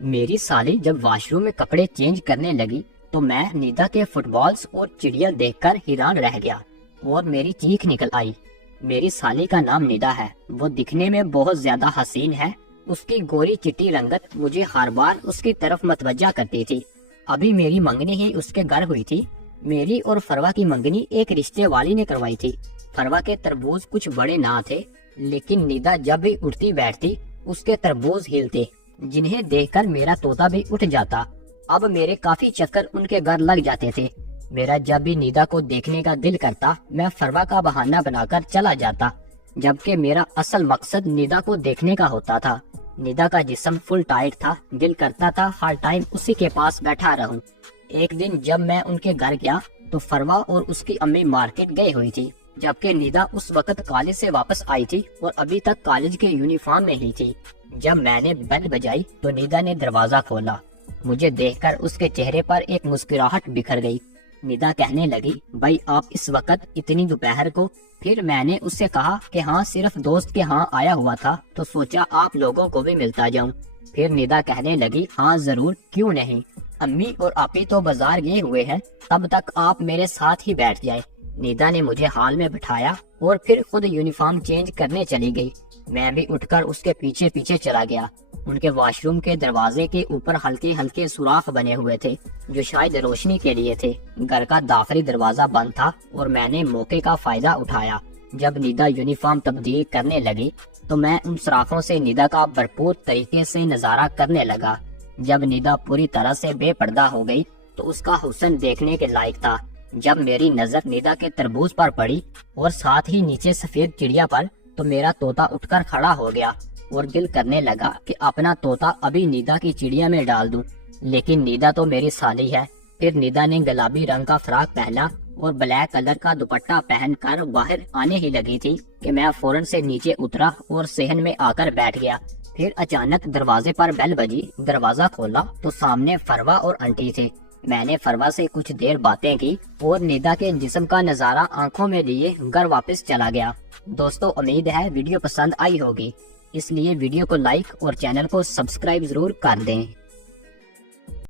میری سالی جب واش روم میں کپڑے چینج کرنے لگی تو میں نیدا کے فٹ بالز اور چڑیا دیکھ کر حیران رہ گیا اور میری چیخ نکل آئی۔ میری سالی کا نام نیدا ہے، وہ دکھنے میں بہت زیادہ حسین ہے۔ اس کی گوری چٹی رنگت مجھے ہر بار اس کی طرف متوجہ کرتی تھی۔ ابھی میری منگنی ہی اس کے گھر ہوئی تھی۔ میری اور فروا کی منگنی ایک رشتے والی نے کروائی تھی۔ فروا کے تربوز کچھ بڑے نہ تھے، لیکن نیدا جب بھی اٹھتی بیٹھتی اس کے تربوز ہلتے، جنہیں دیکھ کر میرا طوطا بھی اٹھ جاتا۔ اب میرے کافی چکر ان کے گھر لگ جاتے تھے۔ میرا جب بھی نیدا کو دیکھنے کا دل کرتا میں فروا کا بہانہ بنا کر چلا جاتا، جبکہ میرا اصل مقصد نیدا کو دیکھنے کا ہوتا تھا۔ نیدا کا جسم فل ٹائٹ تھا، دل کرتا تھا ہر ٹائم اسی کے پاس بیٹھا رہوں۔ ایک دن جب میں ان کے گھر گیا تو فروا اور اس کی امی مارکیٹ گئے ہوئی تھی، جبکہ نیدا اس وقت کالج سے واپس آئی تھی اور ابھی تک کالج کے یونیفارم میں ہی تھی۔ جب میں نے بیل بجائی تو نیدا نے دروازہ کھولا۔ مجھے دیکھ کر اس کے چہرے پر ایک مسکراہٹ بکھر گئی۔ نیدا کہنے لگی، بھائی آپ اس وقت اتنی دوپہر کو؟ پھر میں نے اس سے کہا کہ ہاں صرف دوست کے ہاں آیا ہوا تھا تو سوچا آپ لوگوں کو بھی ملتا جاؤں۔ پھر نیدا کہنے لگی، ہاں ضرور، کیوں نہیں، امی اور آپی تو بازار گئے ہوئے ہیں، تب تک آپ میرے ساتھ ہی بیٹھ جائے۔ نیدا نے مجھے ہال میں بٹھایا اور پھر خود یونیفارم چینج کرنے چلی گئی۔ میں بھی اٹھ کر اس کے پیچھے پیچھے چلا گیا۔ ان کے واش روم کے دروازے کے اوپر ہلکے ہلکے سوراخ بنے ہوئے تھے جو شاید روشنی کے لیے تھے۔ گھر کا داخلی دروازہ بند تھا اور میں نے موقع کا فائدہ اٹھایا۔ جب نیدا یونیفارم تبدیل کرنے لگی تو میں ان سوراخوں سے نیدا کا بھرپور طریقے سے نظارہ کرنے لگا۔ جب نیدا پوری طرح سے بے پردہ ہو گئی تو اس کا حسن دیکھنے کے لائق تھا۔ جب میری نظر نیدا کے تربوز پر پڑی اور ساتھ ہی نیچے سفید چڑیا پر تو میرا طوطا اٹھ کر کھڑا ہو گیا اور دل کرنے لگا کہ اپنا طوطا ابھی نیدا کی چڑیا میں ڈال دوں، لیکن نیدا تو میری سالی ہے۔ پھر نیدا نے گلابی رنگ کا فراق پہنا اور بلیک کلر کا دوپٹہ پہن کر باہر آنے ہی لگی تھی کہ میں فوراً سے نیچے اترا اور صحن میں آ کر بیٹھ گیا۔ پھر اچانک دروازے پر بیل بجی، دروازہ کھولا تو سامنے فروا اور انٹی تھے۔ میں نے فروا سے کچھ دیر باتیں کی اور نیدا کے جسم کا نظارہ آنکھوں میں لیے گھر واپس چلا گیا۔ دوستو، امید ہے ویڈیو پسند آئی ہوگی، اس لیے ویڈیو کو لائک اور چینل کو سبسکرائب ضرور کر دیں۔